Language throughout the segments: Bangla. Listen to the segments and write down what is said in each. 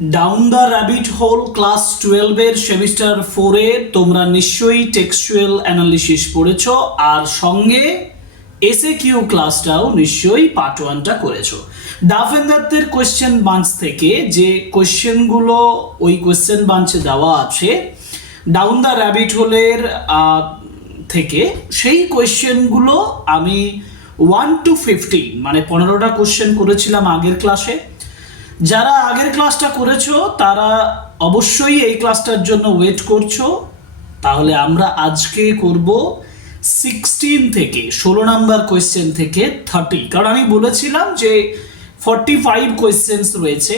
Down the rabbit whole class 12 এর সেমিস্টার 4 এ তোমরা নিশ্চয়ই টেক্সচুয়াল অ্যানালিসিস পড়েছো, আর সঙ্গে SAQ ক্লাসটাও নিশ্চয়ই পার্ট 1টা করেছো। ডাফ এন্ড দাত্তের কোয়েশ্চেন বাঞ্চ থেকে যে কোয়েশ্চেনগুলো ওই কোয়েশ্চেন বাঞ্চে দেওয়া আছে ডাউন দ্য র্যাবিট হোলের থেকে, সেই কোয়েশ্চেনগুলো আমি 1 to 15 মানে 15টা কোয়েশ্চেন করেছিলাম আগের ক্লাসে। যারা আগের ক্লাসটা করেছো তারা অবশ্যই এই ক্লাসটার জন্য ওয়েট করছো। তাহলে আমরা আজকে করব 16 থেকে 16 নাম্বার কোয়েশ্চেন থেকে 30, কারণ আমি বলেছিলাম যে 45 কোয়েশ্চেন্স রয়েছে,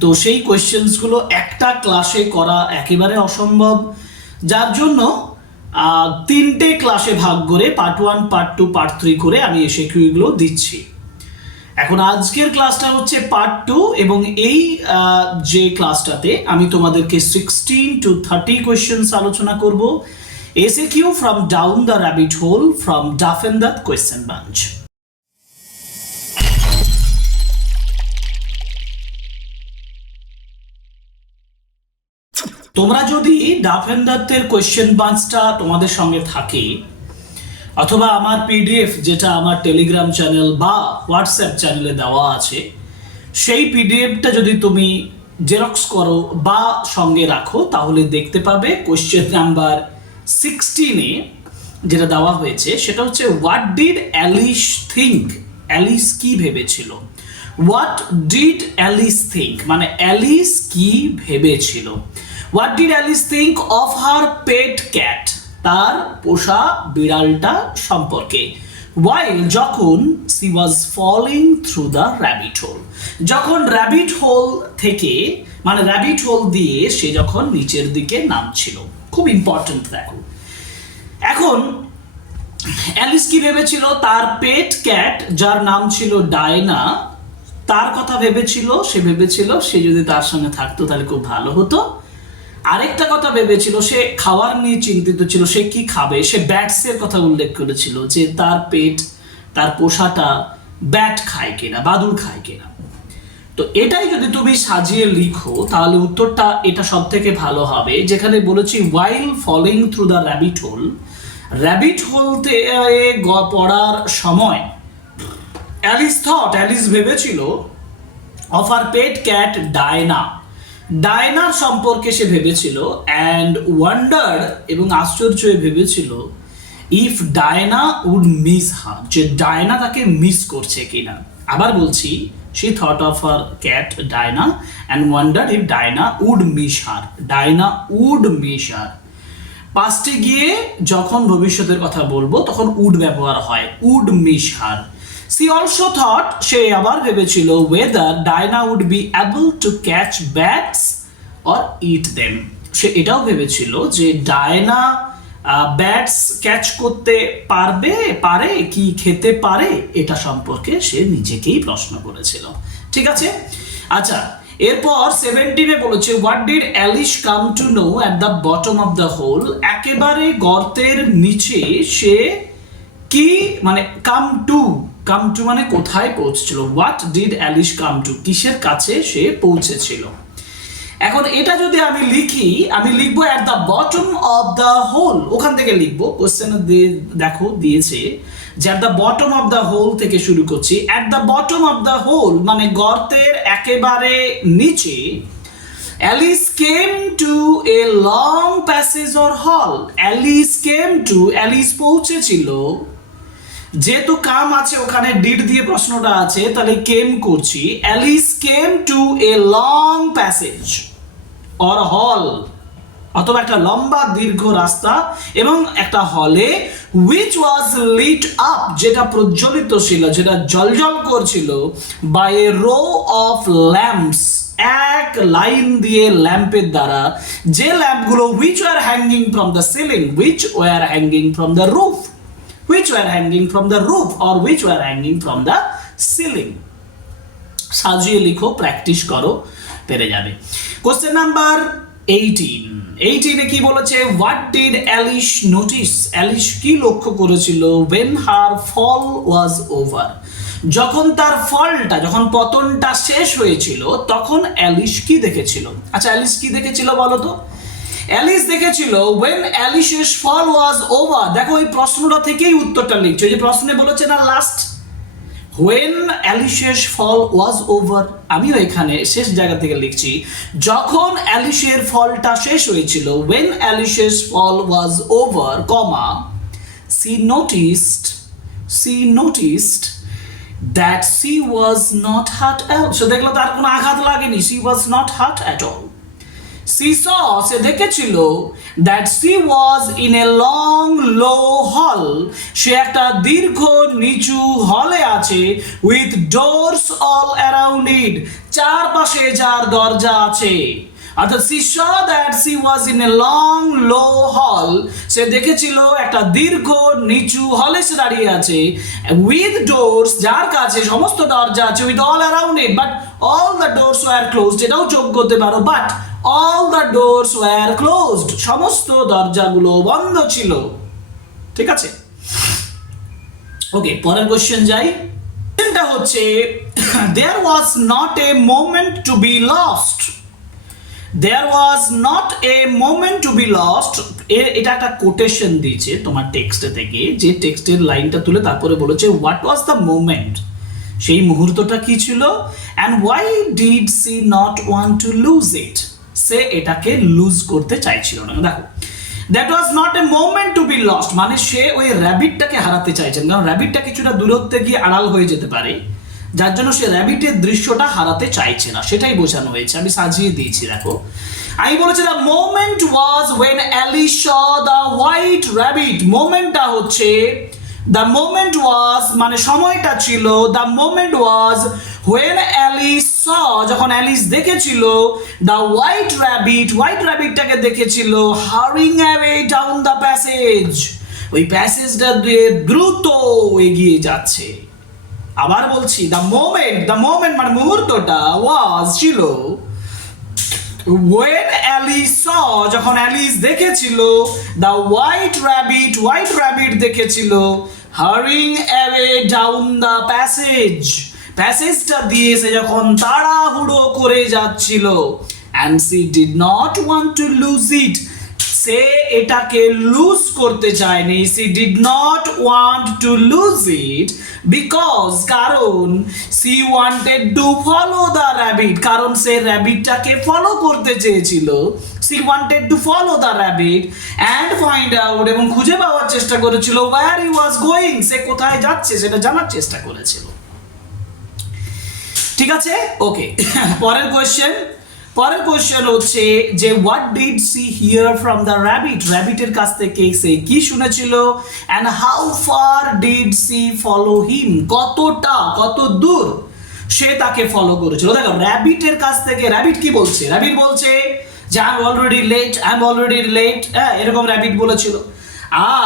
তো সেই কোয়েশ্চেন্সগুলো একটা ক্লাসে করা একেবারে অসম্ভব, যার জন্য 3টে ক্লাসে ভাগ করে পার্ট 1, পার্ট 2, পার্ট 3 করে আমি SAQগুলো দিচ্ছি। এখন আজকের ক্লাসটা হচ্ছে পার্ট 2, এবং এই যে ক্লাসটাতে আমি তোমাদেরকে 16 to 30 কোয়েশ্চেন্স আলোচনা করব, SAQ from down the rabbit hole from Duff and Dutt question bunch. তোমরা যদি ডাফ এন্ড দাত্তের কোয়েশ্চেন বাঞ্চটা তোমাদের সঙ্গে থাকে, অথবা আমার PDF যেটা আমার টেলিগ্রাম চ্যানেল বা হোয়াটসঅ্যাপ চ্যানেলে দেওয়া আছে, সেই PDFটা যদি তুমি জেরক্স করো বা সঙ্গে রাখো, তাহলে দেখতে পাবে কোয়েশ্চেন নাম্বার 16-এ যেটা দেওয়া হয়েছে সেটা হচ্ছে what did Alice think. Alice কি ভেবেছিল? হোয়াট ডিড অ্যালিস থিঙ্ক মানে অ্যালিস কি ভেবেছিল। What did Alice think of her pet cat, তার পোষা বিড়ালটা সম্পর্কে। while যখন she was falling through the rabbit hole, যখন র্যাবিট হোল থেকে মানে র্যাবিট হোল দিয়ে সে যখন নিচের দিকে নামছিল। খুব ইম্পর্টেন্ট দেখো। এখন অ্যালিস কি ভেবেছিল? তার পেট ক্যাট যার নাম ছিল ডায়না, তার কথা ভেবেছিল। সে ভেবেছিল সে যদি তার সঙ্গে থাকতো তাহলে খুব ভালো হতো। আরেকটা কথা ভেবেছিল, সে খাওয়ার নিয়ে চিন্তিত ছিল, সে কি খাবে। সে ব্যাটসের কথা উল্লেখ করেছিল যে তার পেট, তার পোষাটা ব্যাট খায় কিনা, বাদুড় খায় কিনা। তো এটাই যদি তুমি সাজিয়ে লিখো তাহলে উত্তরটা এটা সব থেকে ভালো হবে। যেখানে বলেছি while falling through the rabbit hole, rabbit হোলতে পড়ার সময় অ্যালিস ভেবেছিল of her pet cat Diana, ডায়নার সম্পর্কে সে ভেবেছিল, অ্যান্ড ওয়ান্ডার এবং আশ্চর্য ভেবেছিল if Diana would miss her, যে ডায়না তাকে মিস করছে কিনা। আবার বলছি, she thought of her cat Diana and wondered if Diana would miss her, Diana would miss her। পাস্টে গিয়ে যখন ভবিষ্যতের কথা বলবো তখন উড ব্যবহার হয়, would miss her। she also thought, সে আবার ভেবেছিল whether Diana would be able to catch bats or eat them, সে এটাও ভেবেছিল যে ডায়না ব্যাটস ক্যাচ করতে পারে কি খেতে পারে, এটা সম্পর্কে সে নিজেকেই প্রশ্ন করেছিল। ঠিক আছে, আচ্ছা। এরপর 17-এ বলেছে what did Alice come to know at the bottom of the hole, একেবারে গর্তের নিচে সে কি মানে কাম টু মানে কোথায় পৌঁছেছিল। What did Alice come to, কিসের কাছে সে পৌঁছেছিল। এখন এটা যদি আমি লিখি, আমি লিখবো at the bottom of the hole, ওখান থেকে লিখবো। কোশ্চেনে দেখো দিয়েছে যে at the bottom of the hole থেকে শুরু করছি। At the bottom of the hole মানে গর্তের একেবারে নিচে। Alice came to a long passage or hall, Alice পৌঁছেছিল। যেহেতু কাম আছে ওখানে ডিড দিয়ে প্রশ্নটা আছে, তাহলে কেম করছি। Alice came to a long passage or হল, অথবা একটা লম্বা দীর্ঘ রাস্তা এবং একটা হলে, which was lit up, যেটা প্রজ্বলিত ছিল, যেটা জ্বলজ্বল করছিল, by a row of lamps, এক লাইন দিয়ে ল্যাম্পের দ্বারা, যে ল্যাম্পগুলো which were hanging from the ceiling, which were hanging from the roof or which were hanging from the ceiling। সাজিয়ে লিখো, প্র্যাকটিস করো, পেরে যাবে। কোশ্চেন নাম্বার 18-এ কি বলেছে? What did Alice notice, Alice কি লক্ষ্য করেছিল when her fall was over, যখন তার ফলটা, যখন পতনটা শেষ হয়েছিল, তখন অ্যালিস কি দেখেছিল? আচ্ছা, অ্যালিস কি দেখেছিল বলো তো? অ্যালিস দেখেছিল when Alice's fall was over। দেখো এই প্রশ্নটা থেকেই উত্তরটা লিখছো, যে প্রশ্নে বলেছে না last when Alice's fall was over, আমিও এখানে শেষ জায়গা থেকে লিখছি যখন অ্যালিসের ফলটা শেষ হয়েছিল, when Alice's fall was over, comma, she noticed that she was not hurt at all। সে দেখলো তার কোনো আঘাত লাগেনি, she was not hurt at all। she saw, সে দেখেছিল that she was in a long low hall, সে একটা দীর্ঘ নিচু হলে আছে, with doors all around it, চারপাশে যার দরজা আছে। অর্থাৎ she saw that she was in a long low hall, সে দেখেছিল একটা দীর্ঘ নিচু হলে সে দাঁড়িয়ে আছে, with doors, যার কাছে সমস্ত দরজা আছে, with all around it, but all the doors were closed। এটাও যোগ করতে পারো, but all the doors were closed, সমস্ত দরজাগুলো বন্ধ ছিল। ঠিক আছে, ওকে, পরের কোশ্চেন যাই। কোশ্চেনটা হচ্ছে there was not a moment to be lost। there was not a moment to be lost, এটা একটা কোটেশন দিয়েছে তোমার টেক্সটে থেকে, যে টেক্সটের লাইনটা তুলে তারপরে বলেছে what was the moment, সেই মুহূর্তটা কি ছিল, and why did she not want to lose it, সে এটাকে লুজ করতে চাইছিল না। দেখো, that was not a moment to be lost, মানে সে ওই র্যাবিটটাকে হারাতে চাইছেন, কারণ র্যাবিটটা কিছুটা দূরত্বে গিয়ে আড়াল হয়ে যেতে পারে, যার জন্য সে র্যাবিটের দৃশ্যটা হারাতে চাইছে না, সেটাই বোঝানো হয়েছে। আমি সাজিয়ে দিয়েছি, দেখো, আমি বলেছি the moment was when Alice saw the white rabbit. মোমেন্টটা হচ্ছে, দ্য মোমেন্ট ওয়াজ মানে সময়টা ছিল, the moment was when Alice saw, যখন অ্যালিস দেখেছিল, the white rabbit, হোয়াইট র্যাবিটটাকে দেখেছিল, hurrying away down the passage, ওই প্যাসেজটা দিয়ে দ্রুত এগিয়ে যাচ্ছে। আবার বলছি, the moment মানে মুহূর্তটা, was ছিল when Alice saw, যখন অ্যালিস দেখেছিল, the white rabbit দেখেছিল, hurrying away down the passage, প্যাসেজটা দিয়ে সে যখন তাড়াহুড়ো করে যাচ্ছিল, and she did not want to lose it, সে এটাকে লুজ করতে চায়নি, she did not want to lose it because, কারণ she wanted to follow the rabbit, কারণ সে র্যাবিটটাকে ফলো করতে চেয়েছিল, she wanted to follow the rabbit and find out, এবং খুঁজে পাওয়ার চেষ্টা করেছিল where he was going, সে কোথায় যাচ্ছে সেটা জানার চেষ্টা করেছিল। ঠিক আছে, ওকে, পরের কোশ্চেন হচ্ছে যে what did she hear from the rabbit, র্যাবিটের কাছ থেকে সে কি শুনেছিল, and how far did she follow him, কত দূর সে তাকে ফলো করেছিল। দেখো, র্যাবিটের কাছ থেকে র্যাবিট কি বলছে, র্যাবিট বলছে যে আই এম অলরেডি লেট, এরকম র্যাবিট বলেছিল।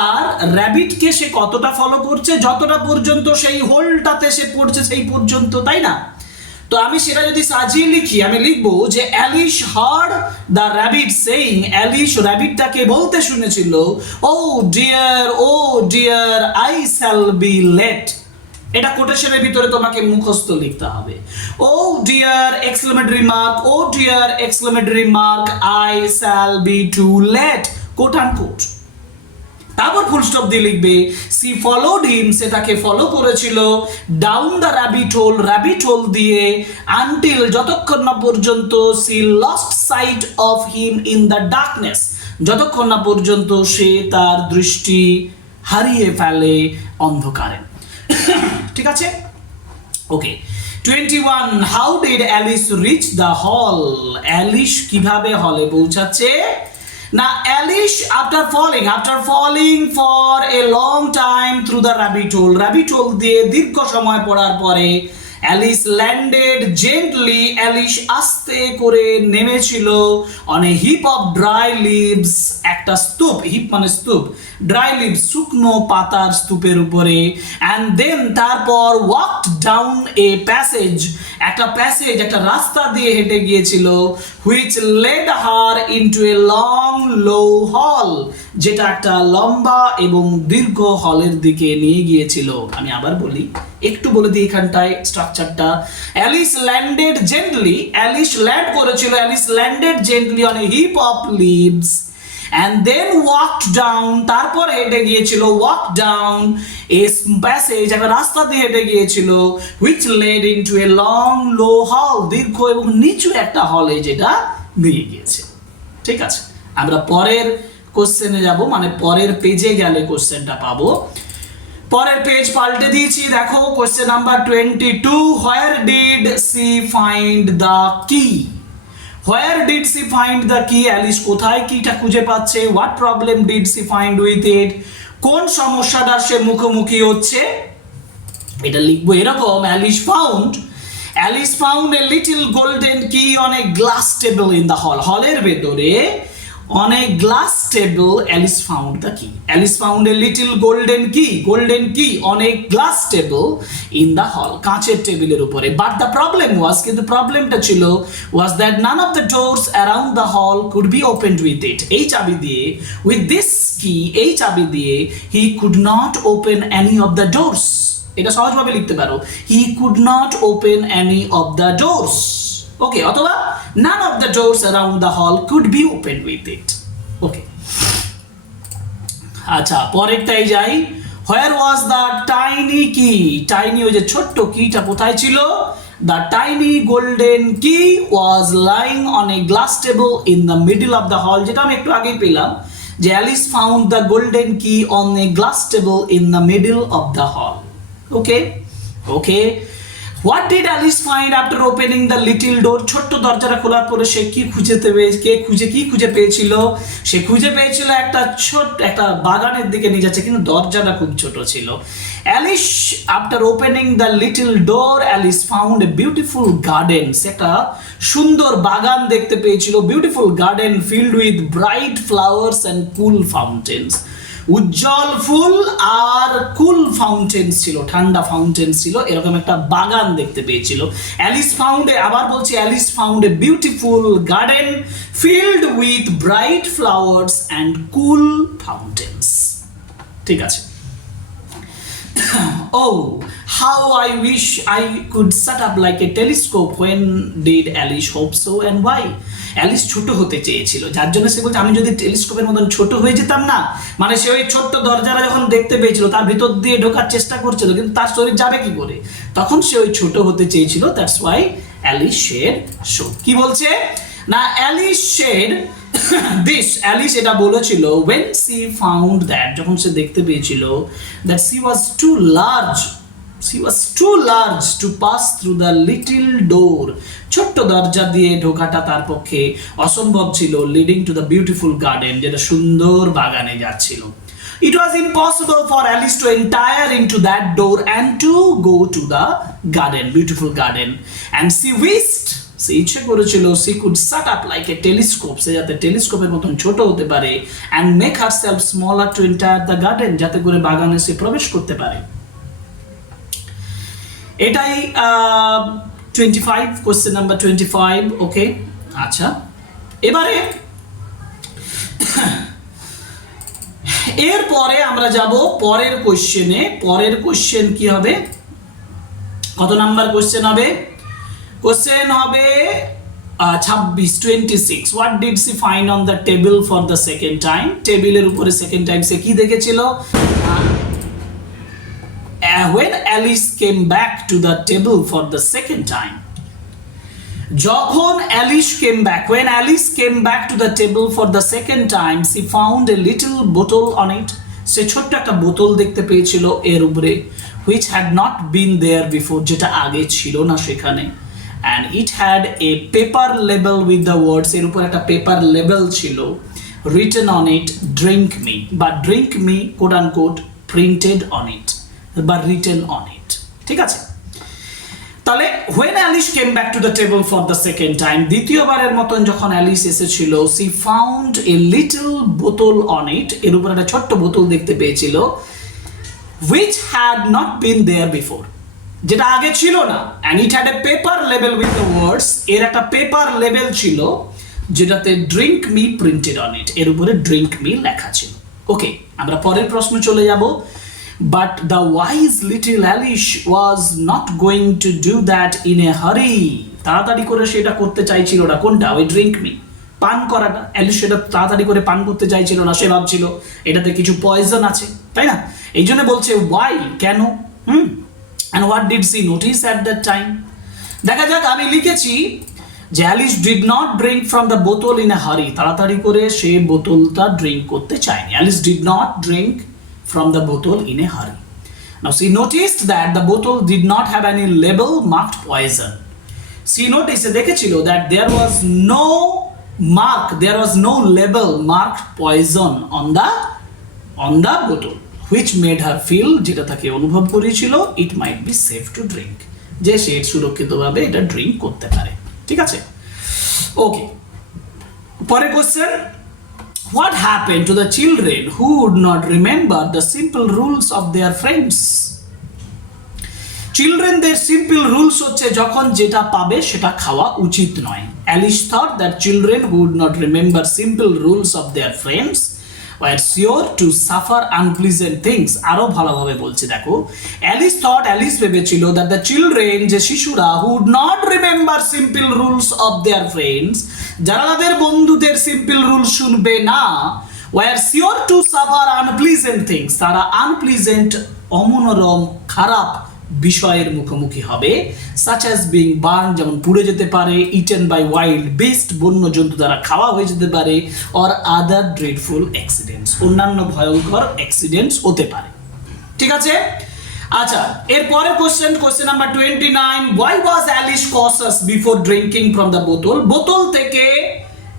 আর র্যাবিটকে সে কতটা ফলো করছে, যতটা পর্যন্ত সেই হোলটাতে সে পড়ছে সেই পর্যন্ত, তাই না? তো আমি সেটা যদি সাজিয়ে লিখি, আমি লিখবো যে Alice heard the rabbit saying, Alice র্যাবিটটাকে বলতে শুনেছিল, oh dear I shall be late. এটা কোটেশনের ভিতরে তোমাকে মুখস্থ লিখতে হবে, oh dear exclamatory mark I shall be too late, quote unquote. তারপর ফুল স্টপ দিয়ে লিখবে সি ফলোড হিম, সে তাকে ফলো করেছিল, ডাউন দ্য র্যাবিট হোল দিয়ে, আনটিল যতক্ষণ না পর্যন্ত she lost sight of him in the darkness, যতক্ষণ না পর্যন্ত সে তার দৃষ্টি হারিয়ে ফেলে অন্ধকারে। ঠিক আছে, okay. 21 how did Alice reach the hall, Alice কিভাবে হলে পৌঁছাচ্ছে না। Alice after falling for a long time through the rabbit hole দিয়ে দীর্ঘ সময় পড়ার পরে অ্যালিস ল্যান্ডেড জেন্টলি, অ্যালিস আস্তে করে নেমেছিল on a heap of dry leaves, একটা স্তূপ, হিপ মানে স্তূপ, ড্রাই লিভস শুকনো পাতার স্তূপের উপরে, অ্যান্ড দেন তারপর ওয়াকড ডাউন এ প্যাসেজ, একটা রাস্তা দিয়ে হেঁটে গিয়েছিল, which led her into a long low hall, যেটা একটা লম্বা এবং দীর্ঘ হলের দিকে নিয়ে গিয়েছিল। আমি আবার বলি, একটু বলে দিই এখানটায় স্ট্রাকচারটা। Alice landed gently, Alice land করেছিল, Alice landed gently on a heap of leaves and then walked down, তারপর হেঁটে গিয়েছিল, walk down a passage, একটা রাস্তা দিয়ে হেঁটে গিয়েছিল, which led into a long low hall, দীর্ঘ এবং নিচু একটা হলে যেটা নিয়ে গিয়েছে। ঠিক আছে, আমরা পরের কোশ্চেনে যাব, মানে পরের পেজে গেলে কোশ্চেনটা পাবো। পরের পেজ পাল্টে দিয়েছি, দেখো question number 22, where did she find the key? Where did she find the key? Alice কোথায় কিটা খুঁজে পাচ্ছে? What problem did she find with it? কোন সমস্যাটার সে মুখোমুখি হচ্ছে? এটা লিখবো এরকম, Alice found a little golden key on a glass table in the hall. হলের ভেতরে on a glass table, Alice found the key. Alice found a little golden key on a glass table in the hall, কাঁচের টেবিলের উপরে। But the problem was, কিন্তু প্রবলেমটা ছিল, was that none of the doors around the hall could be opened with it. এই চাবি দিয়ে, with this key, এই চাবি দিয়ে, he could not open any of the doors. এটা সহজভাবে লিখতে পারো, he could not open any of the doors. Okay, অথবা none of the doors around the hall could be opened with it. Okay. আচ্ছা, পরেরটাই যাই। Where was the tiny key? Tiny ওই যে ছোট্ট কিটা কোথায় ছিল? The tiny golden key was lying on a glass table in the middle of the hall, যেটা আমি একটু আগেই পেলাম, যে Alice found the golden key on a glass table in the middle of the hall. Okay. What did Alice find after opening the little door? ছোট্ট দরজাটা খোলার পরে সে কি খুঁজে পেয়েছিল? সে খুঁজে পেয়েছিল একটা বাগানের দিকে নিয়ে যাচ্ছে, কিন্তু দরজাটা খুব ছোট ছিল। Alice, after opening the little door, Alice found a beautiful garden. সে একটা সুন্দর বাগান দেখতে পেয়েছিল, beautiful garden filled with bright flowers and cool fountains. উজ্জ্বল ফুল আর কুল ফাউন্টেন্স ছিল, ঠান্ডা ফাউন্টেন্স ছিল, এরকম একটা বাগান দেখতে পেয়েছিল। Alice found a beautiful garden filled with bright flowers and cool fountains. ঠিক আছে। Oh, how I wish I could set up like a telescope. When did Alice hope so and why? Alice ছোট হতে চেয়েছিল, যার জন্য সে বলছে আমি যদি টেলিস্কোপের মতন ছোট হয়ে যেতাম না, মানে সে ওই ছোট্ট দরজাটা যখন দেখতে পেয়েছিল তার ভিতর দিয়ে ঢোকার চেষ্টা করছিল, কিন্তু তার শরীর যাবে কি করে, তখন সে ওই ছোট হতে চেয়েছিল। That's why Alice shed show. কি বলছে না, অ্যালিস শেড দিস, অ্যালিস এটা বলেছিল when she found that, যখন সে দেখতে পেয়েছিল that she was too large to pass through the little door, ছোট্ট দরজা দিয়ে ঢোকাটা তার পক্ষে অসম্ভব ছিল, leading to the beautiful garden, যেটা সুন্দর বাগানে যাচ্ছিল। It was impossible for Alice to enter into that door and to go to the garden, beautiful garden, and she wished, সে ইচ্ছে করেছিল, she could set up like a telescope, সে যাতে টেলিস্কোপের মতন ছোট হতে পারে, and make herself smaller to enter the garden, যাতে করে বাগানে সে প্রবেশ করতে পারে। এটাই 25, কোশ্চেন নাম্বার 25। ওকে, আচ্ছা, এবারে এরপরে আমরা যাব পরের কোশ্চেনে। পরের কোশ্চেন কি হবে? কত নাম্বার কোশ্চেন হবে? কোশ্চেন হবে 26। What did she find on the table for the second time? টেবিলের উপরে সেকেন্ড টাইম সে কি দেখেছিল? When Alice came back to the table for the second time, যখন when Alice came back to the table for the second time, she found a little bottle on it. সে ছোট্ট একটা বোতল দেখতে পেয়েছিল এর উপরে, which had not been there before, যেটা আগে ছিল না সেখানে, and it had a paper label with the words, এর উপর একটা পেপার লেবেল ছিল, written on it drink me, বা drink me quote unquote printed on it, বা written on it। ঠিক আছে, তাহলে when Alice came back to the table for the second time, দ্বিতীয়বারের মতন যখন অ্যালিস এসেছিল, she found a little bottle on it, এর উপর একটা ছোট্ট বোতল দেখতে পেয়েছিল, which had not been there before, যেটা আগে ছিল না, and it had a paper label with the words, এর একটা পেপার লেবেল ছিল যেটাতে drink me printed on it, এর উপরে drink me লেখা ছিল। ওকে, আমরা পরের প্রশ্ন চলে যাব। But the wise little Alice was not going to do that in a hurry. তাড়াতাড়ি করে সেটা করতে চাইছিল না, কোনটা? ওই ড্রিঙ্ক মি, পান করাটা। অ্যালিশ সেটা তাড়াতাড়ি করে পান করতে চাইছিল না, সে ভাবছিল এটাতে কিছু পয়জন আছে, তাই না? এই জন্য বলছে ওয়াই, কেন? And what did she notice at that time? দেখা যাক, আমি লিখেছি যে Alice did not drink from the bottle in a hurry. তাড়াতাড়ি করে সে বোতলটা ড্রিঙ্ক করতে চায়নি। Alice did not drink from the bottle in a hurry. Now she noticed that the bottle did not have any label marked poison. She নোটিসে দেখেছিল that there was no mark, there was no label marked poison on the bottle, which made her feel, যেটা তাকে অনুভব করিয়েছিল, it might be safe to drink, যে সে সুরক্ষিতভাবে এটা ড্রিঙ্ক করতে পারে। ঠিক আছে, ওকে। পরের question, what happened to the children who would not remember the simple rules of their friends? চিলড্রেনদের সিম্পল রুলস হচ্ছে যখন যেটা পাবে সেটা খাওয়া উচিত নয়। Alice thought that children who would not remember simple rules of their friends were sure to suffer unpleasant things. আরো ভালোভাবে বলছে, দেখো, অ্যালিস থট, অ্যালিস ভেবেছিল that the children, যে শিশুরা, who would not remember simple rules of their friends, যারা তাদের বন্ধুদের সিম্পল রুলস শুনবে না, were sure to suffer unpleasant things, তারা আনপ্লিজেন্ট, অমনোরম, খারাপ বিষয়ের মুখোমুখি হবে, such as being burned, যেমন পুড়ে যেতে পারে, eaten by wild beast, বন্য জন্তু দ্বারা খাওয়া হয়ে যেতে পারে, or other dreadful accidents, অন্যান্য ভয়ঙ্কর অ্যাক্সিডেন্টস হতে পারে। ঠিক আছে, আচ্ছা, এরপরের question number 29, why was Alice cautious before drinking from the bottle? বোতল থেকে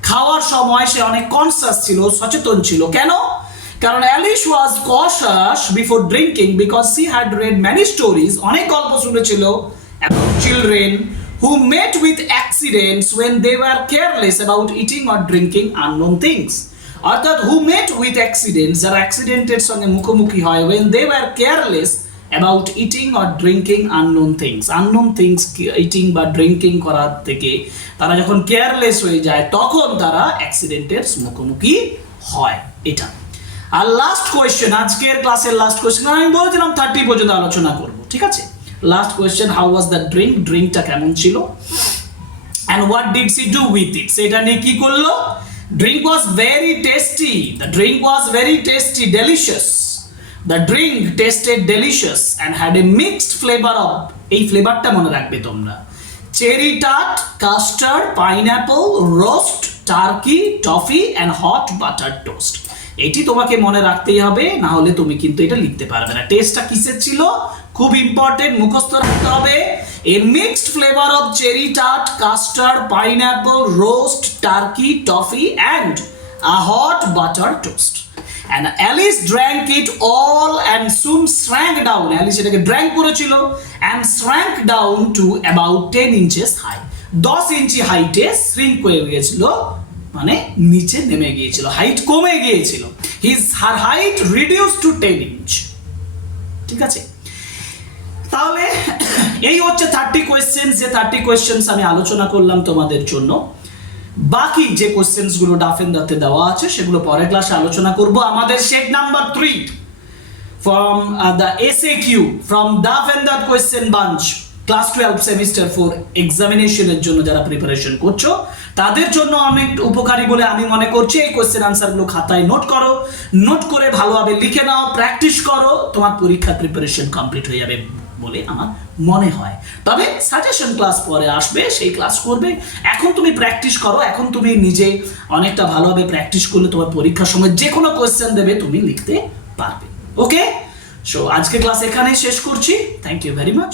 খাওয়ার সময় সে অনেক কনসাস ছিল, সচেতন ছিল। কেন? কারণ Alice was cautious before drinking because she had read many stories, অনেক গল্প শুনেছিল about children who met with accidents when they were careless about eating or drinking unknown things. অর্থাৎ হু মেট উইথ অ্যাক্সিডেন্টস, যারা অ্যাক্সিডেন্টের সঙ্গে মুখোমুখি হয়, when they were careless about eating or drinking unknown things. Unknown things eating বা ড্রিঙ্কিং করার থেকে তারা যখন কেয়ারলেস হয়ে যায় তখন তারা অ্যাক্সিডেন্টের মুখোমুখি হয়। এটা আর লাস্ট কোয়েশ্চেন, আজকের ক্লাসের লাস্ট কোয়েশ্চেন, আমি বলেছিলাম 30 পর্যন্ত আলোচনা করব। ঠিক আছে, last question, how was the drink, ড্রিঙ্কটা কেমন ছিল, and what did she do with it, সেটা নিয়ে কি করলো? Drink was very tasty, the drink was very tasty, delicious, the drink tasted delicious and had a mixed flavour of, এই ফ্লেভারটা মনে রাখবে তোমরা, চেরি টাট, custard, pineapple, roast, turkey, toffee and hot butter toast. এটি তোমাকে মনে রাখতেই হবে, না হলে তুমি কিন্তু এটা লিখতে পারবে না। টেস্টটা কিসের ছিল? খুব ইম্পর্টেন্ট, মুখস্থ রাখতে হবে। এ mixed flavour of cherry tart, custard, pineapple, roast, turkey, toffee and a hot butter toast. And Alice drank it all and soon shrank down. Alice এটাকে ড্র্যাঙ্ক করেছিল and shrank down to about 10 inches high. 10 ইঞ্চি হাইটে শ্রিঙ্ক হয়ে গিয়েছিল, মানে নিচে নেমে গিয়েছিল, হাইট কমে গিয়েছিল। হার হাইট রিডিউস টু 10 ইঞ্চ। ঠিক আছে, তাহলে এই হচ্ছে 30 কোয়েশ্চেন্স, যে 30 কোয়েশ্চেন্স আমি আলোচনা করলাম তোমাদের জন্য। বাকি যে কোয়েশ্চেন্স গুলো ডাফ এন্ড দাতে দেওয়া আছে সেগুলো পরের ক্লাসে আলোচনা করব। আমাদের set number 3 from the SAQ from Duff and Dutt question bunch, class 12 semester 4 এক্সামিনেশনের জন্য যারা প্রিপারেশন করছো তাদের জন্য অনেক উপকারী বলে আমি মনে করছি। এই কোয়েশ্চেন আনসারগুলো খাতায় নোট করো, নোট করে ভালোভাবে লিখে নাও, প্র্যাকটিস করো, তোমার পরীক্ষার প্রিপারেশন কমপ্লিট হয়ে যাবে বলে আমার মনে হয়। তবে সাজেশন ক্লাস পরে আসবে, সেই ক্লাস করবে। এখন তুমি প্র্যাকটিস করো, এখন তুমি নিজে অনেকটা ভালোভাবে প্র্যাকটিস করলে তোমার পরীক্ষার সময় যে কোনো কোয়েশ্চেন দেবে তুমি লিখতে পারবে। ওকে, সো আজকে ক্লাস এখানেই শেষ করছি। Thank you very much.